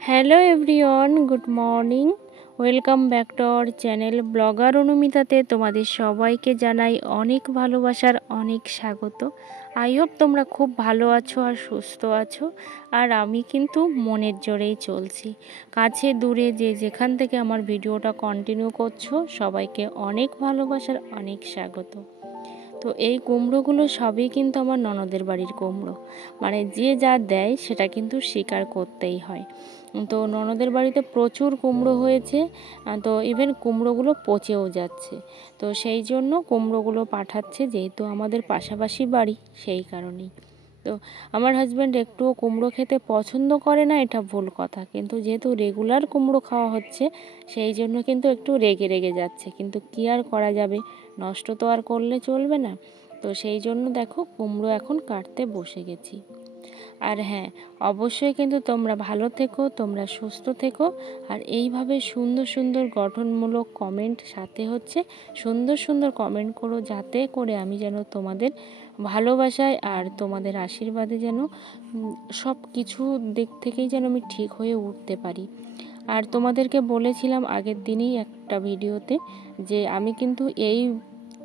Hello everyone, good morning. Welcome back to our channel blogger অনুমিতাতে তোমাদের সবাইকে জানাই অনেক ভালোবাসার অনেক স্বাগত। আই হোপ তোমরা খুব ভালো আছো আর সুস্থ আছো। আর আমি কিন্তু মনের জোরেই চলছি। কাছে দূরে যে যেখান থেকে আমার ভিডিওটা কন্টিনিউ করছো সবাইকে অনেক ভালোবাসার অনেক স্বাগত। তো এই কুমড়োগুলো সবই কিন্তু আমার ননদের বাড়ির কুমড়ো, মানে যে যা দেয় সেটা কিন্তু স্বীকার করতেই হয়। তো ননদের বাড়িতে প্রচুর কুমড়ো হয়েছে, তো ইভেন কুমড়োগুলো পচেও যাচ্ছে। তো সেই জন্য কুমড়োগুলো পাঠাচ্ছে, যেহেতু আমাদের পাশাপাশি বাড়ি সেই কারণেই। তো আমার হাজব্যান্ড একটুও কুমড়ো খেতে পছন্দ করে না, এটা ভুল কথা, কিন্তু যেহেতু রেগুলার কুমড়ো খাওয়া হচ্ছে সেই জন্য কিন্তু একটু রেগে রেগে যাচ্ছে, কিন্তু কী আর করা যাবে, নষ্ট তো আর করলে চলবে না। তো সেই জন্য দেখো কুমড়ো এখন কাটতে বসে গেছি। আর হ্যাঁ, অবশ্যই কিন্তু তোমরা ভালো থেকো, তোমরা সুস্থ থেকো, আর এইভাবে সুন্দর সুন্দর গঠনমূলক কমেন্ট, সাথে হচ্ছে সুন্দর সুন্দর কমেন্ট করো, যাতে করে আমি যেন তোমাদের ভালোবাসায় আর তোমাদের আশীর্বাদে যেন সব কিছু দিক থেকেই যেন আমি ঠিক হয়ে উঠতে পারি। আর তোমাদেরকে বলেছিলাম আগের দিনেই একটা ভিডিওতে যে আমি কিন্তু এই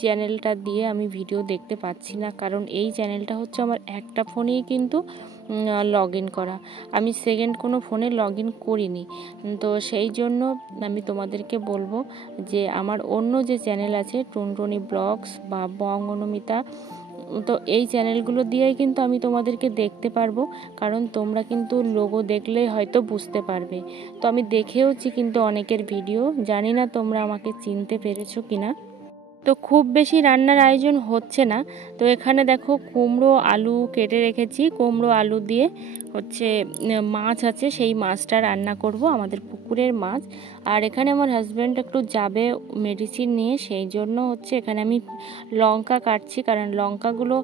চ্যানেলটা দিয়ে আমি ভিডিও দেখতে পাচ্ছি না, কারণ এই চ্যানেলটা হচ্ছে আমার একটা ফোনেই কিন্তু লগ ইন করা, আমি সেকেন্ড কোনো ফোনে লগ ইন করিনি। তো সেই জন্য আমি তোমাদেরকে বলবো যে আমার অন্য যে চ্যানেল আছে, টুনটুনি ব্লগস বা বং অনুমিতা, তো এই চ্যানেলগুলো দিয়েই কিন্তু আমি তোমাদেরকে দেখতে পারবো, কারণ তোমরা কিন্তু লোগো দেখলেই হয়তো বুঝতে পারবে। তো আমি দেখেওছি কিন্তু অনেকের ভিডিও, জানি না তোমরা আমাকে চিনতে পেরেছো কিনা। তো খুব বেশি রান্নার আয়োজন হচ্ছে না। তো এখানে দেখো কুমড়ো আলু কেটে রেখেছি, কুমড়ো আলু দিয়ে হচ্ছে মাছ আছে, সেই মাছটা রান্না করব, আমাদের পুকুরের মাছ। আর এখানে আমার হাজব্যান্ড একটু যাবে মেডিসিন নিয়ে, সেই জন্য হচ্ছে এখানে আমি লঙ্কা কাটছি, কারণ লঙ্কাগুলো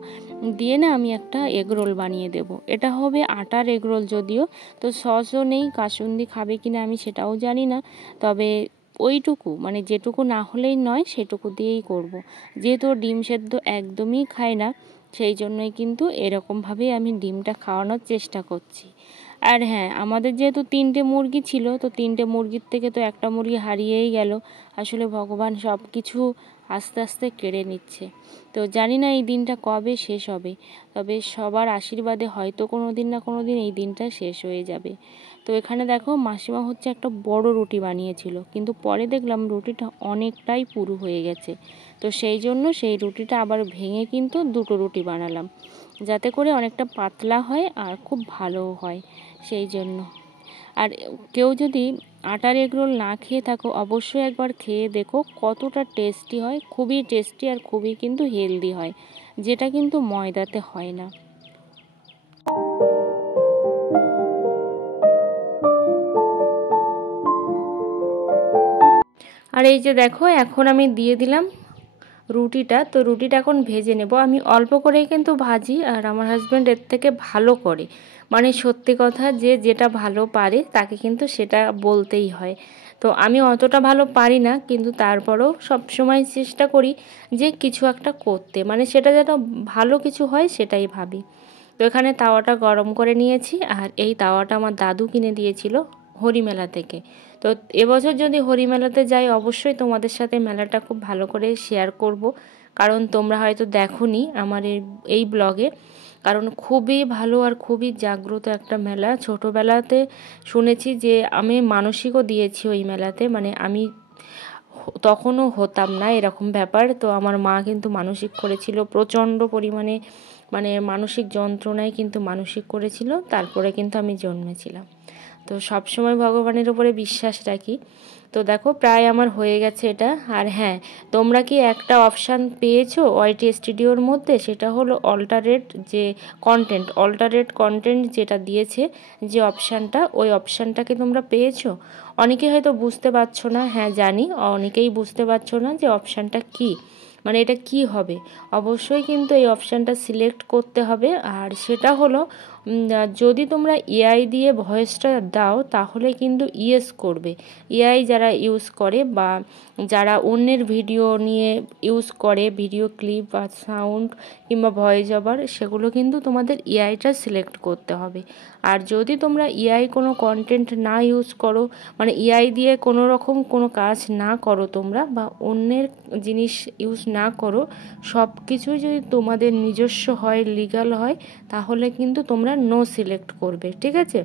দিয়ে না আমি একটা এগরোল বানিয়ে দেব। এটা হবে আটার এগরোল যদিও, তো সসও নেই, কাসুন্দি খাবে কিনা আমি সেটাও জানি না, তবে ওইটুকু মানে যেটুকু না হলেই নয় সেটুকু দিয়েই করব। যেহেতু ডিম সেদ্ধ একদমই খায় না, সেই জন্যই কিন্তু এরকমভাবেই আমি ডিমটা খাওয়ানোর চেষ্টা করছি। আর হ্যাঁ, আমাদের যেহেতু 3টে মুরগি ছিল, তো 3টে মুরগির থেকে তো একটা মুরগি হারিয়েই গেল। আসলে ভগবান সব কিছু আস্তে আস্তে কেড়ে নিচ্ছে। তো জানি না এই দিনটা কবে শেষ হবে, তবে সবার আশীর্বাদে হয়তো কোনো দিন না কোনো দিন এই দিনটা শেষ হয়ে যাবে। তো এখানে দেখো মাসিমা হচ্ছে একটা বড় রুটি বানিয়েছিল, কিন্তু পরে দেখলাম রুটিটা অনেকটাই পুরু হয়ে গেছে। তো সেই জন্য সেই রুটিটা আবার ভেঙে কিন্তু 2টো রুটি বানালাম, যাতে করে অনেকটা পাতলা হয় আর খুব ভালোও হয় সেই জন্য। আর কেউ যদি আটার এগরোল না খেয়ে থাকো, অবশ্যই একবার খেয়ে দেখো কতটা টেস্টি হয়, খুবই টেস্টি আর খুবই কিন্তু হেলদি হয়, যেটা কিন্তু ময়দাতে হয় না। আর এই যে দেখো এখন আমি দিয়ে দিলাম রুটিটা। তো রুটিটা এখন ভেজে নেব, আমি অল্প করেই কিন্তু ভাজি, আর আমার হাজব্যান্ড এর থেকে ভালো করে, মানে সত্যি কথা, যে যেটা ভালো পারে তাকে কিন্তু সেটা বলতেই হয়। তো আমি অতটা ভালো পারি না, কিন্তু তারপরেও সবসময় চেষ্টা করি যে কিছু একটা করতে, মানে সেটা যেন ভালো কিছু হয় সেটাই ভাবি। তো এখানে তাওয়াটা গরম করে নিয়েছি, আর এই তাওয়াটা আমার দাদু কিনে দিয়েছিল হরিমেলা থেকে। তো এবছর যদি হরিমেলাতে যাই অবশ্যই তোমাদের সাথে মেলাটা খুব ভালো করে শেয়ার করব, কারণ তোমরা হয়তো দেখোনি আমার এই ব্লগে, কারণ খুবই ভালো আর খুবই জাগ্রত একটা মেলা। ছোটোবেলাতে শুনেছি যে আমি মানসিকও দিয়েছি ওই মেলাতে, মানে আমি তখনও হতাম না এরকম ব্যাপার, তো আমার মা কিন্তু মানসিক করেছিল প্রচণ্ড পরিমাণে, মানে মানসিক যন্ত্রণায় কিন্তু মানসিক করেছিল, তারপরে কিন্তু আমি জন্মেছিলাম। তো সব সময় ভগবানের উপরে বিশ্বাস রাখি। তো দেখো প্রায় আমার হয়ে গেছে এটা। আর হ্যাঁ, তোমরা কি একটা অপশান পেয়েছো ওয়াইটি স্টুডিওর মধ্যে, সেটা হলো অল্টারেট কন্টেন্ট যেটা দিয়েছে, যে অপশানটা, ওই অপশানটাকে তোমরা পেয়েছো? অনেকে হয়তো বুঝতে পারছো না, হ্যাঁ জানি অনেকেই বুঝতে পারছো না যে অপশানটা কী, মানে এটা কি হবে। অবশ্যই কিন্তু এই অপশানটা সিলেক্ট করতে হবে, আর সেটা হলো যদি তোমরা এআই দিয়ে ভয়েসটা দাও তাহলে কিন্তু ইয়েস করবে। এআই যারা ইউজ করে বা যারা অন্যের ভিডিও নিয়ে ইউজ করে, ভিডিও ক্লিপ বা সাউন্ড কিংবা ভয়েস ওভার, সেগুলো কিন্তু তোমাদের এআইটা সিলেক্ট করতে হবে। আর যদি তোমরা এআই কোনো কন্টেন্ট না ইউজ করো, মানে এআই দিয়ে কোনো রকম কোনো কাজ না করো তোমরা, বা অন্যের জিনিস ইউজ না করো, সব কিছুই যদি তোমাদের নিজস্ব হয়, লিগ্যাল হয়, তাহলে কিন্তু তোমরা নো সিলেক্ট করবে, ঠিক আছে?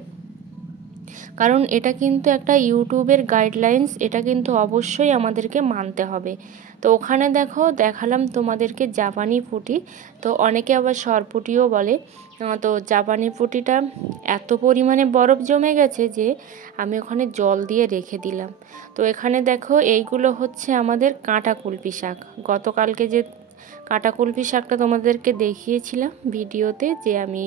কারণ এটা কিন্তু একটা ইউটিউবের গাইডলাইন্স, এটা কিন্তু অবশ্যই আমাদেরকে মানতে হবে। তো ওখানে দেখো দেখালাম তোমাদেরকে জাপানি ফুটি, তো অনেকে আবার সরপুটিও বলে। তো জাপানি ফুটিটা এত পরিমাণে বরফ জমে গেছে যে আমি ওখানে জল দিয়ে রেখে দিলাম। তো এখানে দেখো এইগুলো হচ্ছে আমাদের কাঁটা কুলপি শাক। গতকালকে যে কাঁটা কুলপি শাকটা তোমাদেরকে দেখিয়েছিলাম ভিডিওতে, যে আমি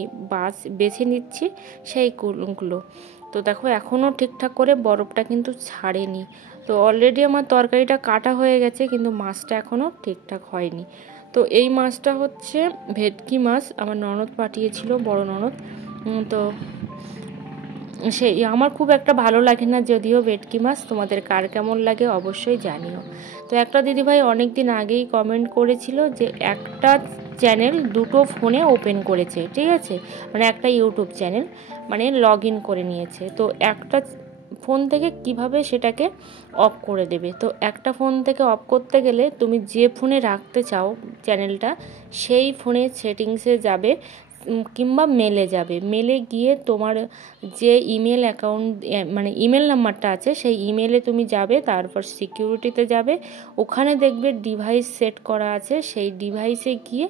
বেছে নিচ্ছি সেই কুলগুলো। তো দেখো এখনও ঠিকঠাক করে বরফটা কিন্তু ছাড়েনি। তো অলরেডি আমার তরকারিটা কাটা হয়ে গেছে, কিন্তু মাছটা এখনও ঠিকঠাক হয়নি। তো এই মাছটা হচ্ছে ভেটকি মাছ, আমার ননদ পাঠিয়েছিল, বড় ননদ। তো সেই আমার খুব একটা ভালো লাগে না যদিও ভেটকি মাছ, তোমাদের কার কেমন লাগে অবশ্যই জানিও। তো একটা দিদিভাই অনেক দিন আগেই কমেন্ট করেছিল যে একটা চ্যানেল দুটো ফোনে ওপেন করেছে, ঠিক আছে, মানে একটা ইউটিউব চ্যানেল মানে লগ ইন করে নিয়েছে। তো একটা ফোন থেকে কিভাবে সেটাকে অফ করে দেবে? তো একটা ফোন থেকে অফ করতে গেলে তুমি যে ফোনে রাখতে চাও চ্যানেলটা, সেই ফোনের সেটিংসে যাবে কিংবা মেলে যাবে। মেলে গিয়ে তোমার যে ইমেল অ্যাকাউন্ট মানে ইমেল নাম্বারটা আছে সেই ইমেলে তুমি যাবে, তারপর সিকিউরিটিতে যাবে, ওখানে দেখবে ডিভাইস সেট করা আছে, সেই ডিভাইসে গিয়ে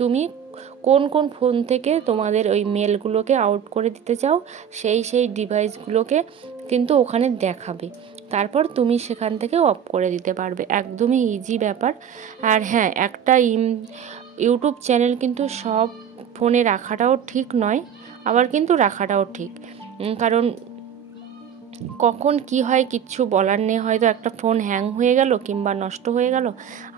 তুমি কোন কোন ফোন থেকে তোমাদের ওই মেলগুলোকে আউট করে দিতে চাও সেই ডিভাইসগুলোকে কিন্তু ওখানে দেখাবে। তারপর তুমি সেখান থেকে অফ করে দিতে পারবে, একদমই ইজি ব্যাপার। আর হ্যাঁ, একটা ইউটিউব চ্যানেল কিন্তু সব ফোনে রাখাটাও ঠিক নয়, আবার কিন্তু রাখাটাও ঠিক। কারণ কখন কি হয় কিচ্ছু বলার নেই, হয়তো একটা ফোন হ্যাং হয়ে গেল কিংবা নষ্ট হয়ে গেল,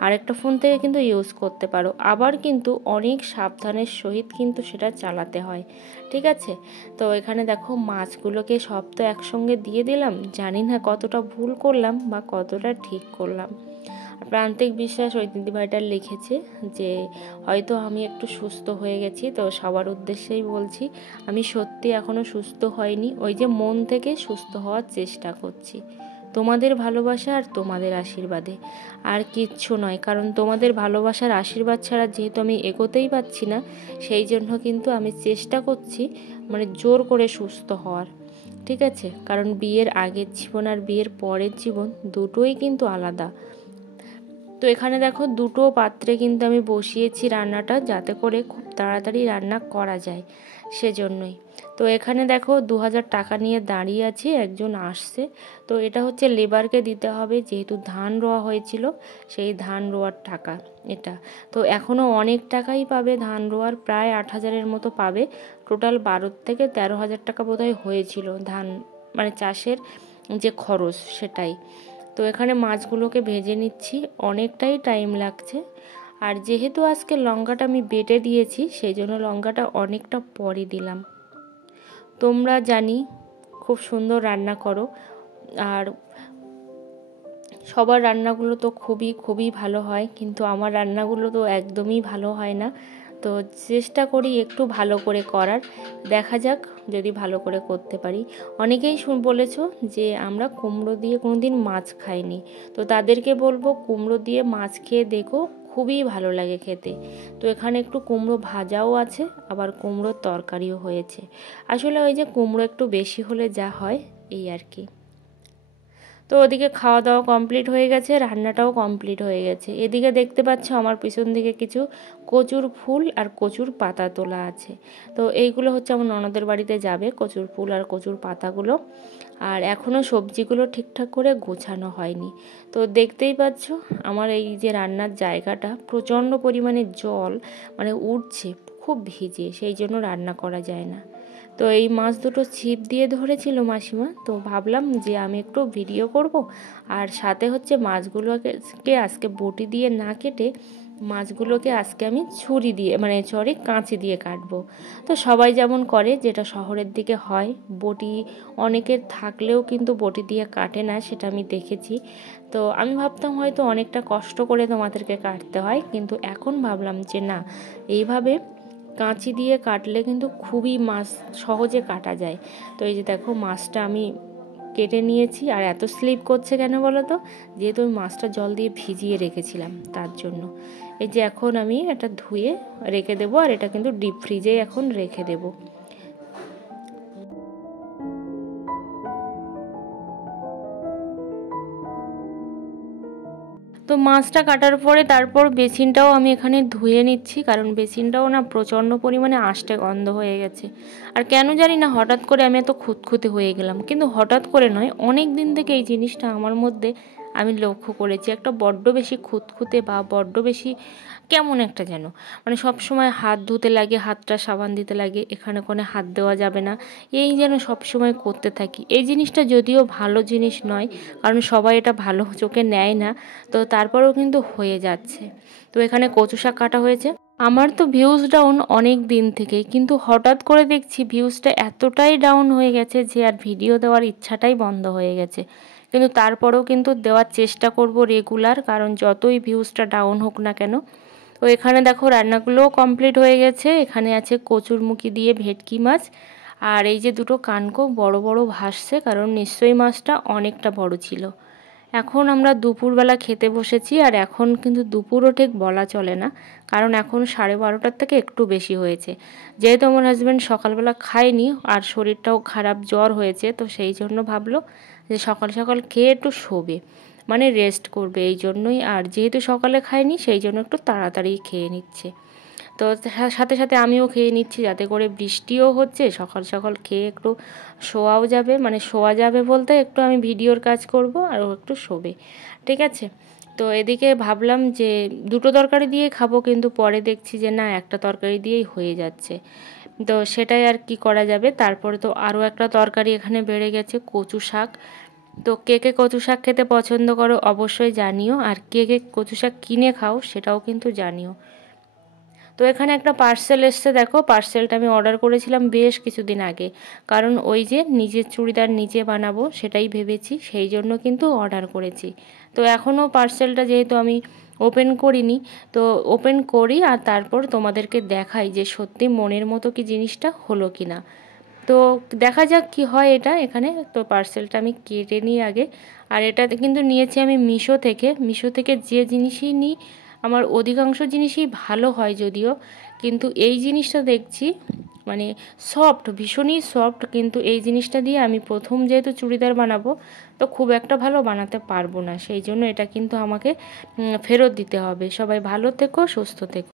আরেকটা ফোন থেকে কিন্তু ইউজ করতে পারো। আবার কিন্তু অনেক সাবধানের সহিত কিন্তু সেটা চালাতে হয়, ঠিক আছে? তো এখানে দেখো মাছগুলোকে সব তো একসঙ্গে দিয়ে দিলাম, জানি না কতটা ভুল করলাম বা কতটা ঠিক করলাম। প্রান্তিক বিশ্বাস ওই দিদিভাইটা লিখেছে যে হয়তো আমি একটু সুস্থ হয়ে গেছি, তো সবার উদ্দেশ্যেই বলছি আমি সত্যি এখনও সুস্থ হয়নি, ওই যে মন থেকে সুস্থ হওয়ার চেষ্টা করছি, তোমাদের ভালোবাসা আর তোমাদের আশীর্বাদে, আর কিচ্ছু নয়। কারণ তোমাদের ভালোবাসার আশীর্বাদ ছাড়া যেহেতু আমি এগোতেই পারছি না, সেই জন্য কিন্তু আমি চেষ্টা করছি মানে জোর করে সুস্থ হওয়ার, ঠিক আছে? কারণ বিয়ের আগের জীবন আর বিয়ের পরের জীবন দুটোই কিন্তু আলাদা। তো এখানে দেখো দুটো পাত্রে কিন্তু আমি বসিয়েছি রান্নাটা, যাতে করে খুব তাড়াতাড়ি রান্না করা যায়, সেজন্যই। তো এখানে দেখো 2000 টাকা নিয়ে দাঁড়িয়ে আছি, একজন আসছে। তো এটা হচ্ছে লেবারকে দিতে হবে, যেহেতু ধান রোয়া হয়েছিল সেই ধান রোয়ার টাকা এটা। তো এখনও অনেক টাকাই পাবে ধান রোয়ার, প্রায় 8000-এর মতো পাবে। টোটাল 12 থেকে 13,000 টাকা বোধহয় হয়েছিল ধান মানে চাষের যে খরচ সেটাই। তো এখানে মাছগুলোকে ভেজে নিচ্ছি, অনেকটাই টাইম লাগছে। আর যেহেতু আজকে লঙ্কাটা আমি বেটে দিয়েছি, সেই জন্য লঙ্কাটা অনেকটা পরে দিলাম। তোমরা জানি খুব সুন্দর রান্না করো, আর সবার রান্নাগুলো তো খুবই খুবই ভালো হয়, কিন্তু আমার রান্নাগুলো তো একদমই ভালো হয় না। তো চেষ্টা করি একটু ভালো করে করার, দেখা যাক যদি ভালো করে করতে পারি। অনেকেই বলেছো যে আমরা কুমড়ো দিয়ে কোনো দিন মাছ খাইনি, তো তাদেরকে বলবো কুমড়ো দিয়ে মাছ খেয়ে দেখো, খুবই ভালো লাগে খেতে। তো এখানে একটু কুমড়ো ভাজাও আছে, আবার কুমড়োর তরকারিও হয়েছে। আসলে ওই যে কুমড়ো একটু বেশি হলে যা হয় এই আর কি। তো ওদিকে খাওয়া দাওয়া কমপ্লিট হয়ে গেছে, রান্নাটাও কমপ্লিট হয়ে গেছে। এদিকে দেখতে পাচ্ছ আমার পিছন দিকে কিছু কচুর ফুল আর কচুর পাতা তোলা আছে। তো এইগুলো হচ্ছে আমার ননদের বাড়িতে যাবে, কচুর ফুল আর কচুর পাতাগুলো। আর এখনও সবজিগুলো ঠিকঠাক করে গোছানো হয়নি। তো দেখতেই পাচ্ছ আমার এই যে রান্নার জায়গাটা প্রচণ্ড পরিমাণে জল মানে উঠছে, খুব ভিজে, সেই জন্য রান্না করা যায় না। তো এই মাছ দুটো ছিপ দিয়ে ধরেছিল মাসিমা, তো ভাবলাম যে আমি একটু ভিডিও করব, আর সাথে হচ্ছে মাছগুলোকে আজকে বটি দিয়ে না কেটে মাছগুলোকে আজকে আমি ছুরি দিয়ে মানে কাঁচি দিয়ে কাটবো। তো সবাই যেমন করে, যেটা শহরের দিকে হয়, বটি অনেকের থাকলেও কিন্তু বটি দিয়ে কাটে না, সেটা আমি দেখেছি। তো আমি ভাবতাম হয়তো অনেকটা কষ্ট করে তোমাদেরকে কাটতে হয়, কিন্তু এখন ভাবলাম যে না, এইভাবে কাঁচি দিয়ে কাটলে কিন্তু খুবই মাছ সহজে কাটা যায়। তো এই যে দেখো, মাছটা আমি কেটে নিয়েছি। আর এত স্লিপ করছে কেন বলো তো? যেহেতু আমি মাছটা জল দিয়ে ভিজিয়ে রেখেছিলাম, তার জন্য। এই যে এখন আমি এটা ধুয়ে রেখে দেবো, আর এটা কিন্তু ডিপ ফ্রিজে এখন রেখে দেবো। তো মাছটা কাটার পরে তারপর বেসিনটাও আমি এখানে ধুয়ে নিচ্ছি, কারণ বেসিনটাও না প্রচণ্ড পরিমাণে আষ্টে গন্ধ হয়ে গেছে। আর কেন জানি না হঠাৎ করে আমি এত খুঁতখুঁতে হয়ে গেলাম, কিন্তু হঠাৎ করে নয়, অনেক দিন থেকে এই জিনিসটা আমার মধ্যে আমি লক্ষ্য করেছি। একটা বড্ড বেশি খুঁতখুঁতে বা বড্ড বেশি কেমন একটা যেন, মানে সব সময় হাত ধুতে লাগে, হাতটা সাবান দিতে লাগে, এখানে ওখানে হাত দেওয়া যাবে না, এই যেন সব সময় করতে থাকি। এই জিনিসটা যদিও ভালো জিনিস নয়, কারণ সবাই এটা ভালো চোখে নেয় না, তো তারপরেও কিন্তু হয়ে যাচ্ছে। তো এখানে কচু শাক কাটা হয়েছে। আমার তো ভিউজ ডাউন অনেক দিন থেকে, কিন্তু হঠাৎ করে দেখছি ভিউজটা এতটাই ডাউন হয়ে গেছে যে আর ভিডিও দেওয়ার ইচ্ছাটাই বন্ধ হয়ে গেছে। কিন্তু তারপরেও কিন্তু দেওয়ার চেষ্টা করব রেগুলার, কারণ যতই ভিউজটা ডাউন হোক না কেন। তো এখানে দেখো রান্নাগুলোও কমপ্লিট হয়ে গেছে। এখানে আছে কচুরমুখী দিয়ে ভেটকি মাছ, আর এই যে দুটো কানকো বড় বড় ভাসছে, কারণ নিশ্চয়ই মাছটা অনেকটা বড় ছিল। এখন আমরা দুপুরবেলা খেতে বসেছি, আর এখন কিন্তু দুপুরও ঠিক বলা চলে না, কারণ এখন 12:30টার থেকে একটু বেশি হয়েছে। যেহেতু আমার হাজব্যান্ড সকালবেলা খায়নি আর শরীরটাও খারাপ, জ্বর হয়েছে, তো সেই জন্য ভাবলো যে সকাল সকাল খেয়ে একটু শোবে, মানে রেস্ট করবে, এই জন্যই। আর যেহেতু সকালে খায়নি, সেই জন্য একটু তাড়াতাড়ি খেয়ে নিচ্ছে। তো সাথে সাথে আমিও খেয়ে নিচ্ছি, যাতে করে বৃষ্টিও হচ্ছে, সকাল সকাল খেয়ে একটু শোয়াও যাবে, মানে শোয়া যাবে বলতে একটু আমি ভিডিওর কাজ করব আর ও একটু শোবে, ঠিক আছে। তো এদিকে ভাবলাম যে দুটো তরকারি দিয়ে খাবো, কিন্তু পরে দেখছি যে না, একটা তরকারি দিয়েই হয়ে যাচ্ছে। তো সেটাই আর কি করা যাবে। তারপরে তো আরও একটা তরকারি এখানে বেড়ে গেছে, কচু শাক। তো কে কে কচু শাক খেতে পছন্দ করো অবশ্যই জানিও, আর কে কে কচু শাক কিনে খাও সেটাও কিন্তু জানিও। তো এখানে একটা পার্সেল এসছে, দেখো পার্সেলটা আমি অর্ডার করেছিলাম বেশ কিছুদিন আগে, কারণ ওই যে নিজের চুড়িদার নিজে বানাবো সেটাই ভেবেছি, সেই জন্য কিন্তু অর্ডার করেছি। তো এখনও পার্সেলটা যেহেতু আমি ওপেন করিনি, তো ওপেন করি আর তারপর তোমাদেরকে দেখাই যে সত্যি মনের মতো কি জিনিসটা হলো কি না। তো দেখা যাক কি হয় এটা এখানে। তো পার্সেলটা আমি কেটে নিই আগে। আর এটা কিন্তু নিয়েছি আমি মিশো থেকে যে জিনিসই নিই আমার অধিকাংশ জিনিসই ভালো হয় যদিও, কিন্তু এই জিনিসটা দেখছি মানে সফট, ভীষণই সফট, কিন্তু এই জিনিসটা দিয়ে আমি প্রথম যেহেতু চুড়িদার বানাবো, তো খুব একটা ভালো বানাতে পারবো না, সেই জন্য এটা কিন্তু আমাকে ফেরত দিতে হবে। সবাই ভালো থেকো, সুস্থ থেকো।